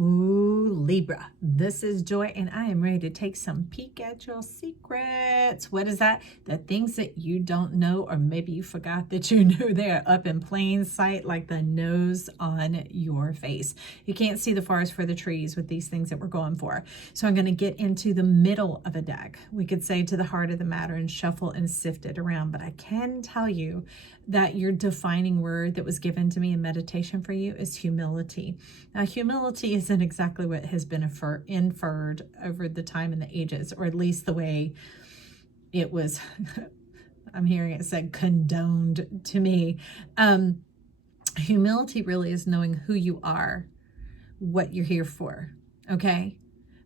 Ooh, Libra, this is Joy, and I am ready to take some peek at your secrets. What is that? The things that you don't know, or maybe you forgot that you knew, they're up in plain sight, like the nose on your face. You can't see the forest for the trees with these things that we're going for. So I'm going to get into the middle of a deck. We could say to the heart of the matter and shuffle and sift it around, but I can tell you that your defining word that was given to me in meditation for you is humility. Now, humility isn't exactly what has been inferred over the time and the ages, or at least the way it was, I'm hearing it said, condoned to me. Humility really is knowing who you are, what you're here for, okay?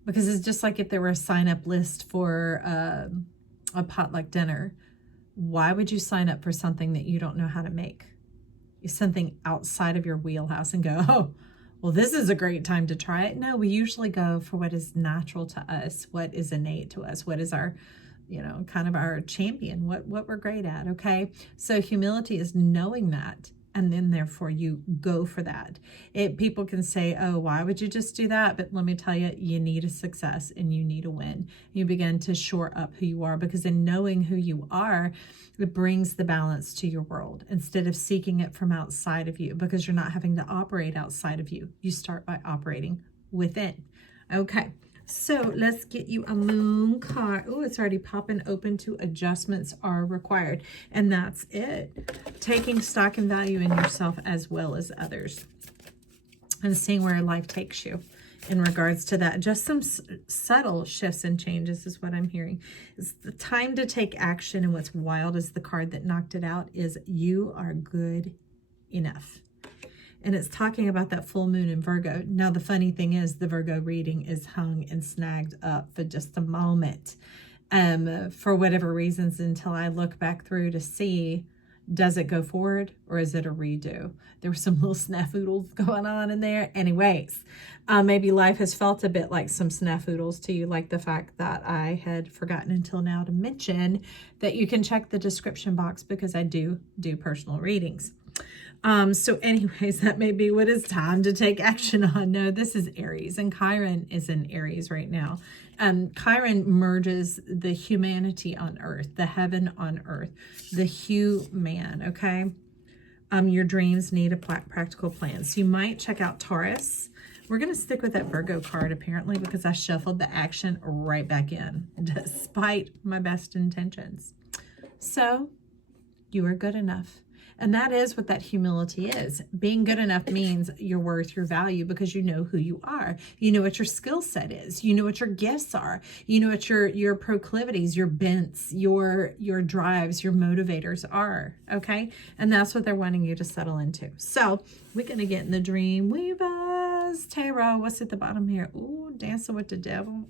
Because it's just like if there were a sign-up list for a potluck dinner. Why would you sign up for something that you don't know how to make? Something outside of your wheelhouse and go, oh, well, this is a great time to try it. No, we usually go for what is natural to us, what is innate to us, what is our, kind of our champion, what we're great at, okay? So humility is knowing that, and then therefore you go for that. People can say, oh, why would you just do that? But let me tell you, you need a success and you need a win. You begin to shore up who you are, because in knowing who you are, it brings the balance to your world instead of seeking it from outside of you, because you're not having to operate outside of you. You start by operating within. Okay. So let's get you a moon card. Oh, it's already popping open to adjustments are required. And that's it. Taking stock and value in yourself as well as others. And seeing where life takes you in regards to that. Just some subtle shifts and changes is what I'm hearing. It's the time to take action. And what's wild is the card that knocked it out is you are good enough. And it's talking about that full moon in Virgo. Now, the funny thing is the Virgo reading is hung and snagged up for just a moment for whatever reasons, until I look back through to see, does it go forward or is it a redo? There were some little snafudoodles going on in there. Anyways, maybe life has felt a bit like some snafudoodles to you, like the fact that I had forgotten until now to mention that you can check the description box, because I do personal readings. So anyways, that may be what it's time to take action on. No, this is Aries, and Chiron is in Aries right now. Chiron merges the humanity on earth, the heaven on earth, the human, okay? Your dreams need a practical plan. So you might check out Taurus. We're going to stick with that Virgo card, apparently, because I shuffled the action right back in, despite my best intentions. So you are good enough. And that is what that humility is. Being good enough means your worth, your value, because you know who you are. You know what your skill set is. You know what your gifts are. You know what your proclivities, your bents, your drives, your motivators are. Okay? And that's what they're wanting you to settle into. So we're going to get in the Dream Weavers Tarot. What's at the bottom here? Ooh, Dancing with the Devil.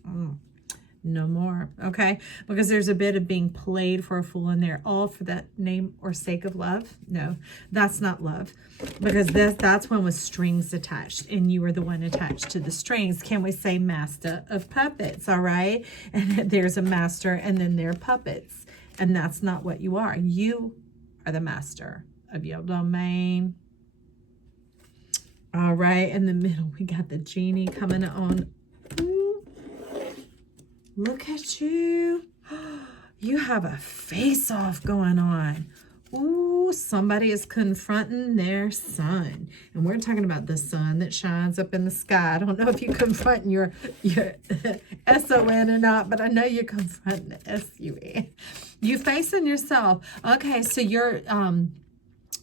No more, okay? Because there's a bit of being played for a fool in there, all for that name or sake of love. No, that's not love, because that's one with strings attached, and you are the one attached to the strings. Can we say master of puppets, all right? And there's a master, and then there are puppets, and that's not what you are. You are the master of your domain. All right, in the middle, we got the genie coming on. Look at you. You have a face-off going on. Ooh, somebody is confronting their sun. And we're talking about the sun that shines up in the sky. I don't know if you're confronting your S-O-N or not, but I know you're confronting the S-U-N. You facing yourself. Okay, so you're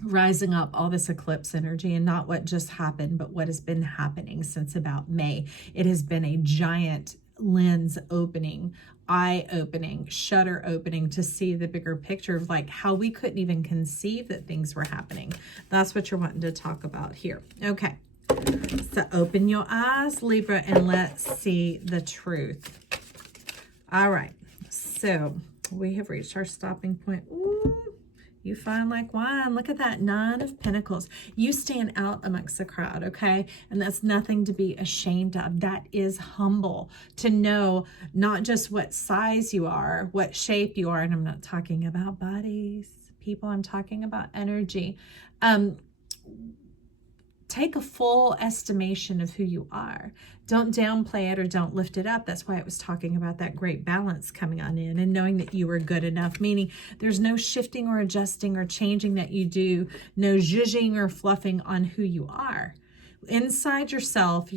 rising up all this eclipse energy, and not what just happened, but what has been happening since about May. It has been a giant lens opening, eye opening, shutter opening to see the bigger picture of like how we couldn't even conceive that things were happening. That's what you're wanting to talk about here. Okay, so open your eyes, Libra, and let's see the truth. All right, so we have reached our stopping point. Ooh, you fine like wine. Look at that 9 of Pentacles. You stand out amongst the crowd, okay? And that's nothing to be ashamed of. That is humble, to know not just what size you are, what shape you are, and I'm not talking about bodies, people, I'm talking about energy. Take a full estimation of who you are. Don't downplay it or don't lift it up. That's why it was talking about that great balance coming on in and knowing that you are good enough, meaning there's no shifting or adjusting or changing that you do, no zhuzhing or fluffing on who you are. Inside yourself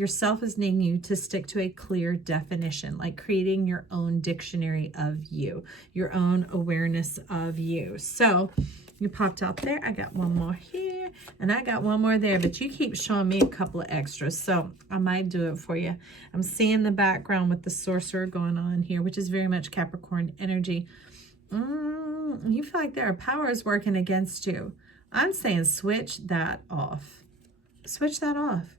is needing you to stick to a clear definition, like creating your own dictionary of you, your own awareness of you. So you popped out there. I got one more here and I got one more there, but you keep showing me a couple of extras, so I might do it for you. I'm seeing the background with the sorcerer going on here, which is very much Capricorn energy. You feel like there are powers working against you. I'm saying switch that off. Switch that off.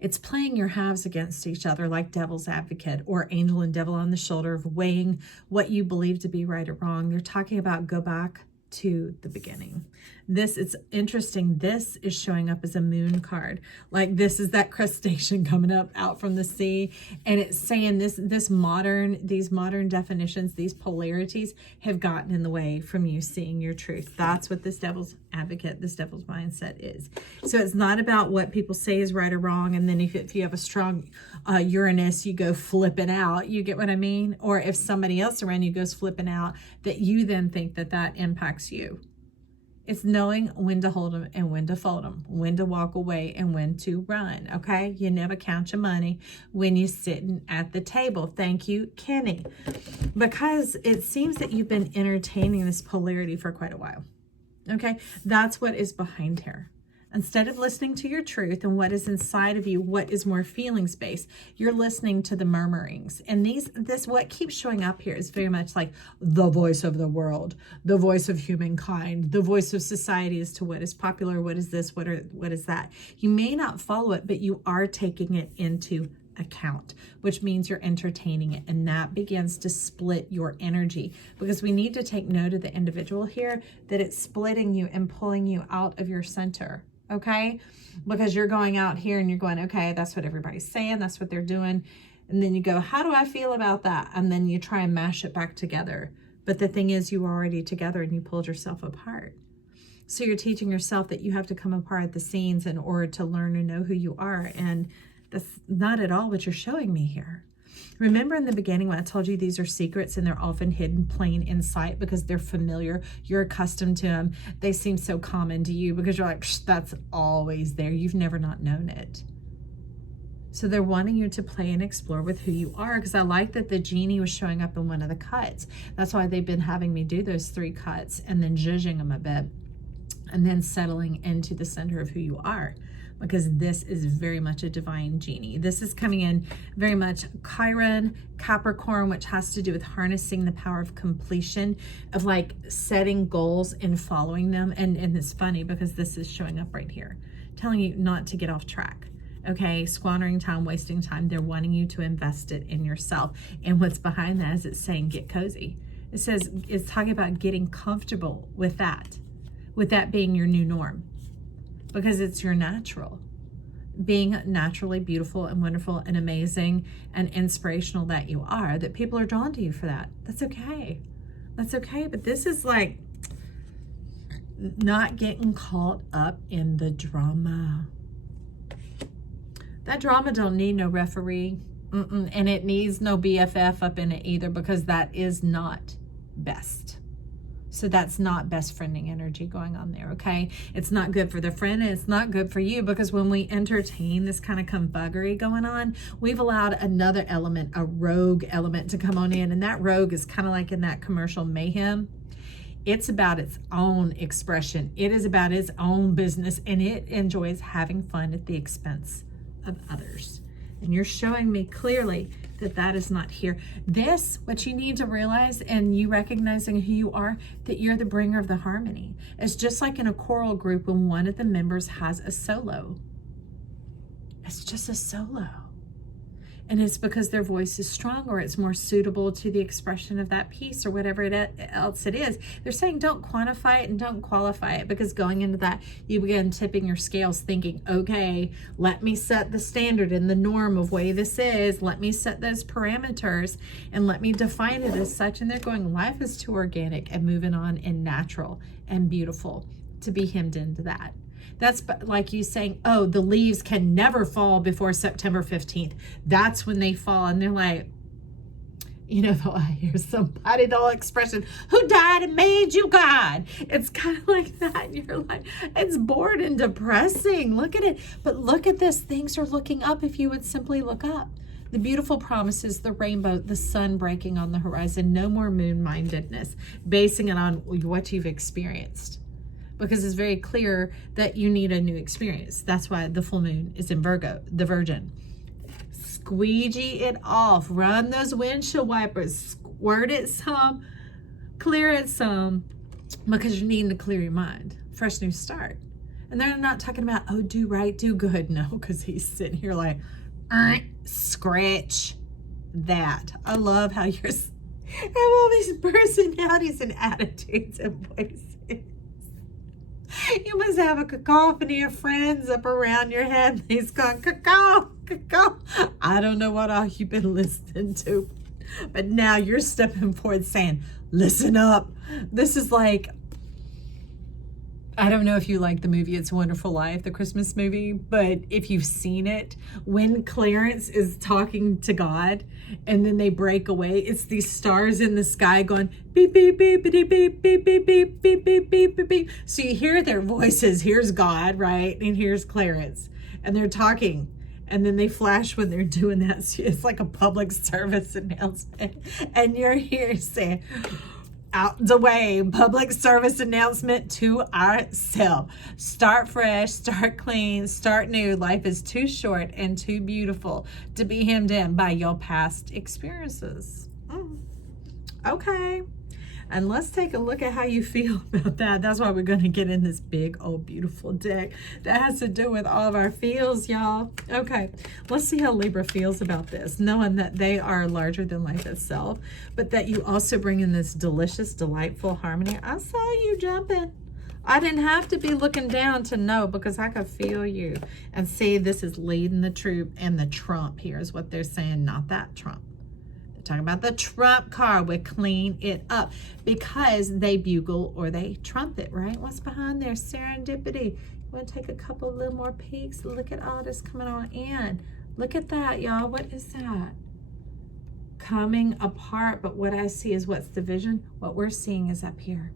It's playing your halves against each other like devil's advocate or angel and devil on the shoulder of weighing what you believe to be right or wrong. They're talking about go back to the beginning. This, it's interesting. This is showing up as a moon card. Like this is that crustacean coming up out from the sea. And it's saying these modern definitions, these polarities have gotten in the way from you seeing your truth. That's what this devil's advocate, this devil's mindset is. So it's not about what people say is right or wrong. And then if you have a strong Uranus, you go flipping out. You get what I mean? Or if somebody else around you goes flipping out, that you then think that impacts you. It's knowing when to hold them and when to fold them, when to walk away and when to run, okay? You never count your money when you're sitting at the table. Thank you, Kenny. Because it seems that you've been entertaining this polarity for quite a while, okay? That's what is behind here. Instead of listening to your truth and what is inside of you, what is more feelings based, you're listening to the murmurings. And what keeps showing up here is very much like the voice of the world, the voice of humankind, the voice of society as to what is popular, what is this, what is that. You may not follow it, but you are taking it into account, which means you're entertaining it, and that begins to split your energy, because we need to take note of the individual here, that it's splitting you and pulling you out of your center. Okay, because you're going out here and you're going, okay, that's what everybody's saying, that's what they're doing. And then you go, how do I feel about that? And then you try and mash it back together. But the thing is, you were already together and you pulled yourself apart. So you're teaching yourself that you have to come apart at the seams in order to learn and know who you are. And that's not at all what you're showing me here. Remember in the beginning when I told you these are secrets and they're often hidden plain in sight because they're familiar, you're accustomed to them, they seem so common to you because you're like, that's always there, you've never not known it. So they're wanting you to play and explore with who you are, because I like that the genie was showing up in one of the cuts. That's why they've been having me do those 3 cuts and then zhuzhing them a bit and then settling into the center of who you are. Because this is very much a divine genie. This is coming in very much Chiron, Capricorn, which has to do with harnessing the power of completion, of like setting goals and following them. And it's funny because this is showing up right here, telling you not to get off track. Okay, squandering time, wasting time. They're wanting you to invest it in yourself. And what's behind that is it's saying get cozy. It says, it's talking about getting comfortable with that being your new norm. Because it's your natural, being naturally beautiful and wonderful and amazing and inspirational that you are, that people are drawn to you for that. That's okay. That's okay. But this is like not getting caught up in the drama. That drama don't need no referee. And it needs no BFF up in it either, because that is not best. So that's not best friending energy going on there, okay? It's not good for the friend, and it's not good for you, because when we entertain this kind of cumbuggery going on, we've allowed another element, a rogue element, to come on in. And that rogue is kind of like in that commercial Mayhem. It's about its own expression. It is about its own business, and it enjoys having fun at the expense of others. And you're showing me clearly that that is not here. This, what you need to realize, and you recognizing who you are, that you're the bringer of the harmony. It's just like in a choral group when one of the members has a solo. It's just a solo. And it's because their voice is strong, or it's more suitable to the expression of that piece, or whatever else it is. They're saying don't quantify it and don't qualify it, because going into that, you begin tipping your scales thinking, okay, let me set the standard and the norm of way this is. Let me set those parameters and let me define it as such. And they're going, life is too organic and moving on and natural and beautiful to be hemmed into that. That's like you saying, oh, the leaves can never fall before September 15th. That's when they fall. And they're like, you know, I hear somebody, the whole expression, who died and made you God? It's kind of like that. And you're like, it's bored and depressing. Look at it. But look at this. Things are looking up if you would simply look up. The beautiful promises, the rainbow, the sun breaking on the horizon, no more moon-mindedness, basing it on what you've experienced. Because it's very clear that you need a new experience. That's why the full moon is in Virgo, the Virgin. Squeegee it off. Run those windshield wipers. Squirt it some. Clear it some. Because you're needing to clear your mind. Fresh new start. And they're not talking about, oh, do right, do good. No, because he's sitting here like, scratch that. I love how you're have all these personalities and attitudes and voices. You must have a cacophony of friends up around your head. He's going, caw. I don't know what all you've been listening to, but now you're stepping forward saying, listen up. This is like, I don't know if you like the movie It's a Wonderful Life, the Christmas movie, but if you've seen it, when Clarence is talking to God and then they break away, it's these stars in the sky going beep, beep, beep, beep, beep, beep, beep, beep, beep, beep, beep, beep, beep. So you hear their voices. Here's God, right? And here's Clarence. And they're talking. And then they flash when they're doing that. So it's like a public service announcement. And you're here saying, out the way, public service announcement to ourselves. Start fresh, start clean, start new. Life is too short and too beautiful to be hemmed in by your past experiences. Okay. And let's take a look at how you feel about that. That's why we're going to get in this big, old, beautiful deck that has to do with all of our feels, y'all. Okay, let's see how Libra feels about this, knowing that they are larger than life itself, but that you also bring in this delicious, delightful harmony. I saw you jumping. I didn't have to be looking down to know, because I could feel you and see this is leading the troop, and the Trump here is what they're saying, not that Trump. Talking about the Trump card would clean it up, because they bugle or they trumpet, right? What's behind there? Serendipity. You want to take a couple little more peeks? Look at all this coming on in. Look at that, y'all. What is that? Coming apart. But what I see is, what's the vision? What we're seeing is up here.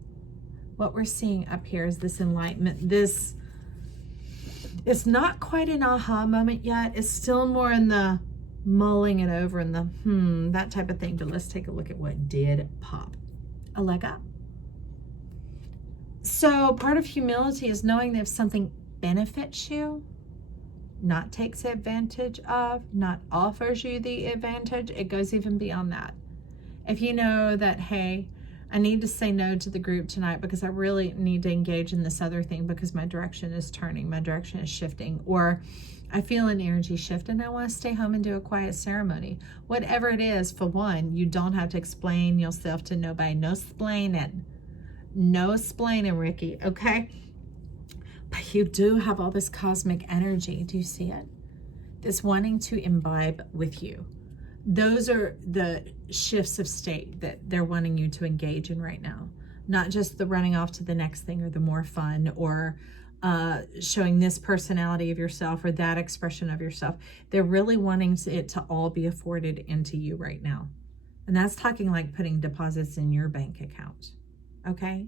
What we're seeing up here is this enlightenment. This, it's not quite an aha moment yet. It's still more in the mulling it over and the that type of thing. But let's take a look at what did pop. A leg up. So part of humility is knowing that if something benefits you, not takes advantage of, not offers you the advantage, it goes even beyond that. If you know that, hey, I need to say no to the group tonight because I really need to engage in this other thing because my direction is turning, my direction is shifting, or I feel an energy shift and I want to stay home and do a quiet ceremony. Whatever it is, for one, you don't have to explain yourself to nobody. No splaining. No splaining, Ricky, okay? But you do have all this cosmic energy. Do you see it? This wanting to imbibe with you. Those are the shifts of state that they're wanting you to engage in right now. Not just the running off to the next thing or the more fun or showing this personality of yourself or that expression of yourself. They're really wanting it to all be afforded into you right now. And that's talking like putting deposits in your bank account. Okay?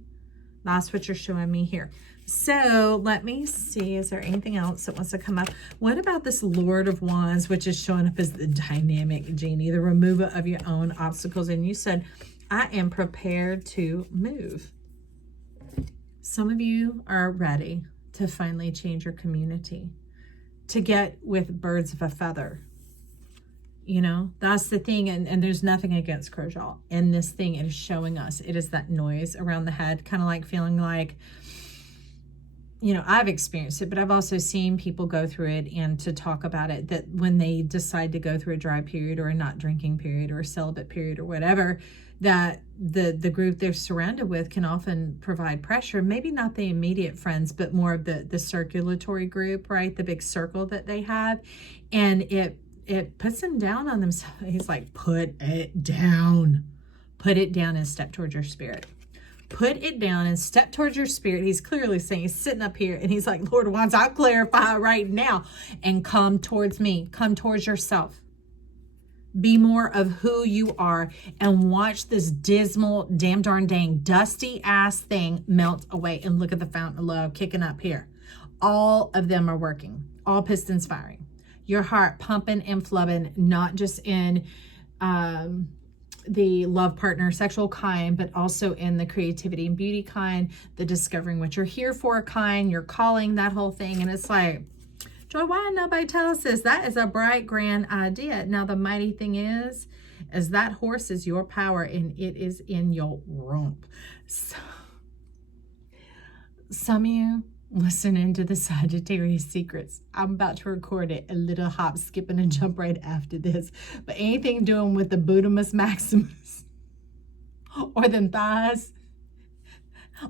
That's what you're showing me here. So let me see, is there anything else that wants to come up? What about this Lord of Wands, which is showing up as the dynamic genie, the removal of your own obstacles? And you said, I am prepared to move. Some of you are ready to finally change your community, to get with birds of a feather. You know, that's the thing. And there's nothing against Crojal. In this thing, it is showing us, it is that noise around the head, kind of like feeling like, you know, I've experienced it, but I've also seen people go through it and to talk about it, that when they decide to go through a dry period or a not drinking period or a celibate period or whatever, that the group they're surrounded with can often provide pressure, maybe not the immediate friends, but more of the circulatory group, right? The big circle that they have. And it puts them down on themselves. He's like, put it down and step towards your spirit. Put it down and step towards your spirit. He's clearly saying, he's sitting up here and he's like, Lord, once I'll clarify right now, and come towards me, come towards yourself. Be more of who you are and watch this dismal, damn darn dang, dusty ass thing melt away. And look at the fountain of love kicking up here. All of them are working, all pistons firing. Your heart pumping and flubbing, not just in the love partner, sexual kind, but also in the creativity and beauty kind, the discovering what you're here for kind, your calling, that whole thing. And it's like, Joy, why didn't nobody tell us this? That is a bright, grand idea. Now, the mighty thing is that horse is your power and it is in your rump. So, some of you listening to the Sagittarius Secrets, I'm about to record it a little hop, skip, and a jump right after this. But anything doing with the Budamus Maximus or them thighs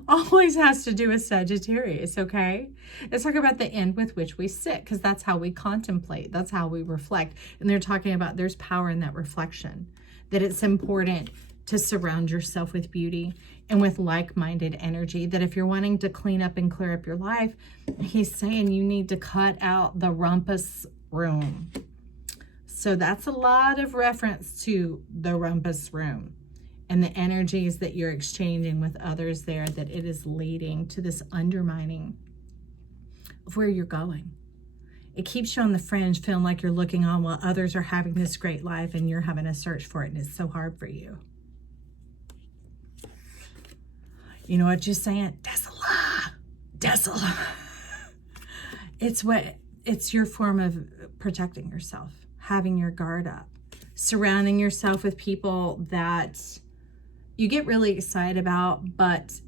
always has to do with Sagittarius, okay? Let's talk about the end with which we sit, because that's how we contemplate. That's how we reflect. And they're talking about there's power in that reflection, that it's important to surround yourself with beauty and with like-minded energy, that if you're wanting to clean up and clear up your life, he's saying you need to cut out the rumpus room. So that's a lot of reference to the rumpus room and the energies that you're exchanging with others there, that it is leading to this undermining of where you're going. It keeps you on the fringe, feeling like you're looking on while others are having this great life and you're having to search for it, and it's so hard for you. You know what you're saying? Desola. Desola. It's your form of protecting yourself, having your guard up, surrounding yourself with people that you get really excited about, but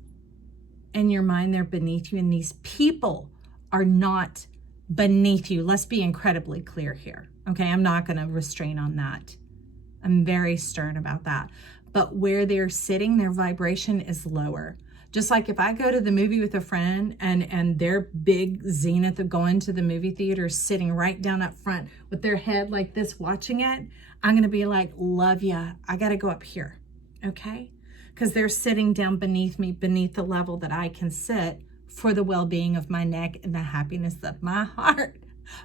in your mind, they're beneath you. And these people are not beneath you. Let's be incredibly clear here. Okay, I'm not going to restrain on that. I'm very stern about that. But where they're sitting, their vibration is lower. Just like if I go to the movie with a friend and their big zenith of going to the movie theater is sitting right down up front with their head like this watching it, I'm going to be like, love ya. I got to go up here. Okay? Because they're sitting down beneath me, beneath the level that I can sit for the well-being of my neck and the happiness of my heart.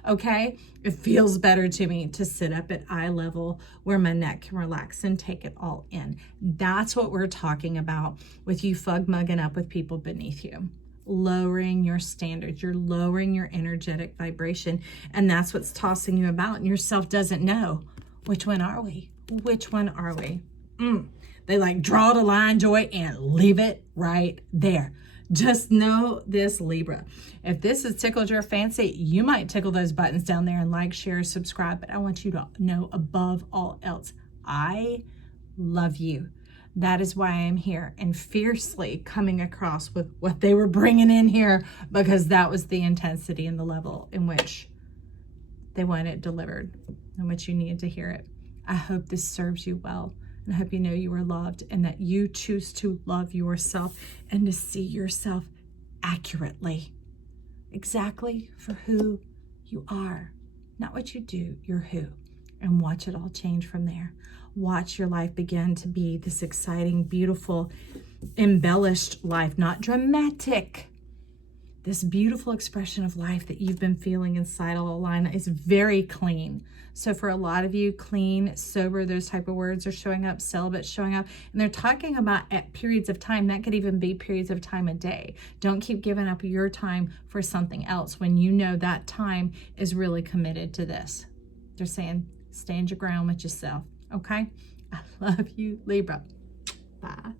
Okay? It feels better to me to sit up at eye level where my neck can relax and take it all in. That's what we're talking about with you mugging up with people beneath you. Lowering your standards. You're lowering your energetic vibration. And that's what's tossing you about. And yourself doesn't know. Which one are we? Which one are we? They like draw the line, Joy, and leave it right there. Just know this, Libra. If this has tickled your fancy, you might tickle those buttons down there and like, share, subscribe. But I want you to know above all else, I love you. That is why I am here and fiercely coming across with what they were bringing in here, because that was the intensity and the level in which they want it delivered, in which you needed to hear it. I hope this serves you well. And I hope you know you are loved and that you choose to love yourself and to see yourself accurately, exactly for who you are, not what you do, you're who. And watch it all change from there. Watch your life begin to be this exciting, beautiful, embellished life, not dramatic. This beautiful expression of life that you've been feeling inside all along is very clean. So for a lot of you, clean, sober, those type of words are showing up, celibate showing up. And they're talking about at periods of time. That could even be periods of time a day. Don't keep giving up your time for something else when you know that time is really committed to this. They're saying, stand your ground with yourself. Okay? I love you, Libra. Bye.